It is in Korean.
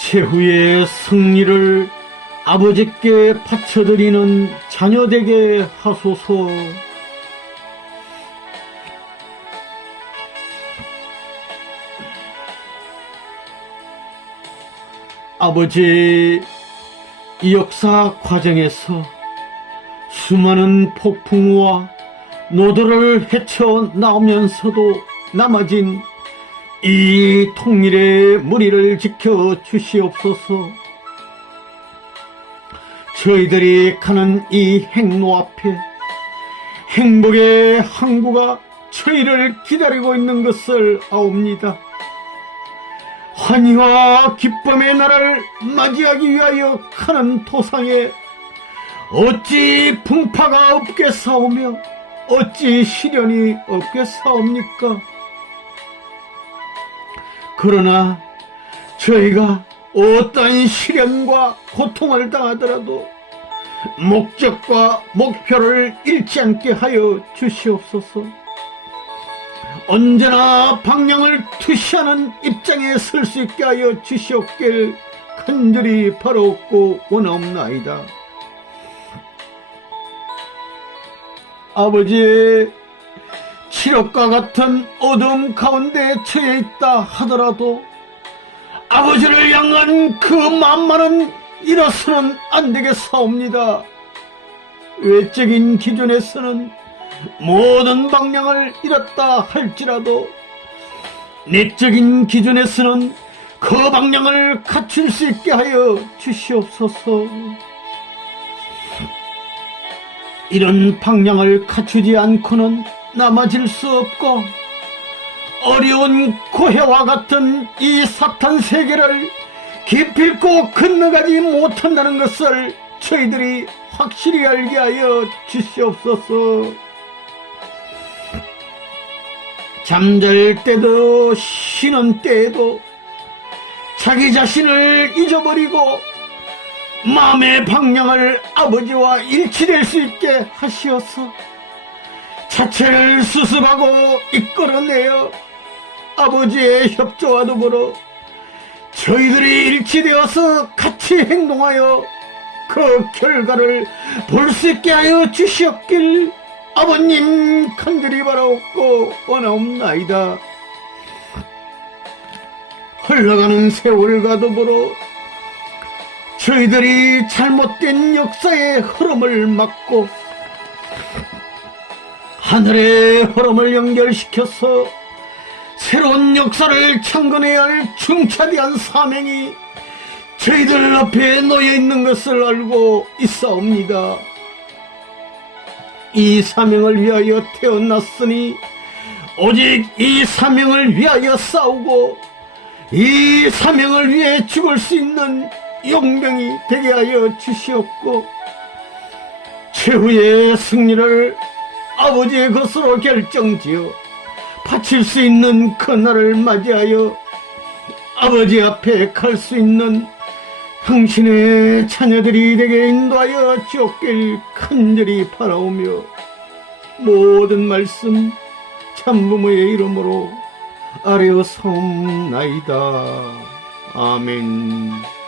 최후의 승리를 아버지께 바쳐드리는 자녀되게 하소서. 아버지, 이 역사 과정에서 수많은 폭풍우와 노도를 헤쳐 나오면서도 남아진 이 통일의 무리를 지켜 주시옵소서. 저희들이 가는 이 행로 앞에 행복의 항구가 저희를 기다리고 있는 것을 아옵니다. 환희와 기쁨의 나라를 맞이하기 위하여 가는 도상에 어찌 풍파가 없게 싸우며 어찌 시련이 없게 싸웁니까? 그러나 저희가 어떤 시련과 고통을 당하더라도 목적과 목표를 잃지 않게 하여 주시옵소서. 언제나 방향을 투시하는 입장에 설 수 있게 하여 주시옵길 간절히 바라옵고 원하옵나이다. 아버지, 칠흑과 같은 어둠 가운데 처해 있다 하더라도 아버지를 향한 그 마음만은 잃어서는 안 되겠사옵니다. 외적인 기준에서는 모든 방향을 잃었다 할지라도 내적인 기준에서는 그 방향을 갖출 수 있게 하여 주시옵소서. 이런 방향을 갖추지 않고는 남아질 수 없고 어려운 고해와 같은 이 사탄 세계를 기필코 건너가지 못한다는 것을 저희들이 확실히 알게 하여 주시옵소서. 잠잘 때도 쉬는 때에도 자기 자신을 잊어버리고 마음의 방향을 아버지와 일치될 수 있게 하시어서 자체를 수습하고 이끌어내어 아버지의 협조와 더불어 저희들이 일치되어서 같이 행동하여 그 결과를 볼 수 있게 하여 주시옵길 아버님 간절히 바라옵고 원하옵나이다. 흘러가는 세월과 더불어 저희들이 잘못된 역사의 흐름을 막고 하늘의 흐름을 연결시켜서 새로운 역사를 창건해야 할 중차대한 사명이 저희들 앞에 놓여 있는 것을 알고 있사옵니다. 이 사명을 위하여 태어났으니 오직 이 사명을 위하여 싸우고 이 사명을 위해 죽을 수 있는 용병이 되게 하여 주시옵고 최후의 승리를 아버지의 것으로 결정지어 바칠 수 있는 그날을 맞이하여 아버지 앞에 갈 수 있는 당신의 자녀들이 되게 인도하여 주옵길 간절히 바라오며 모든 말씀 참부모의 이름으로 아뢰어 사옵나이다. 아멘.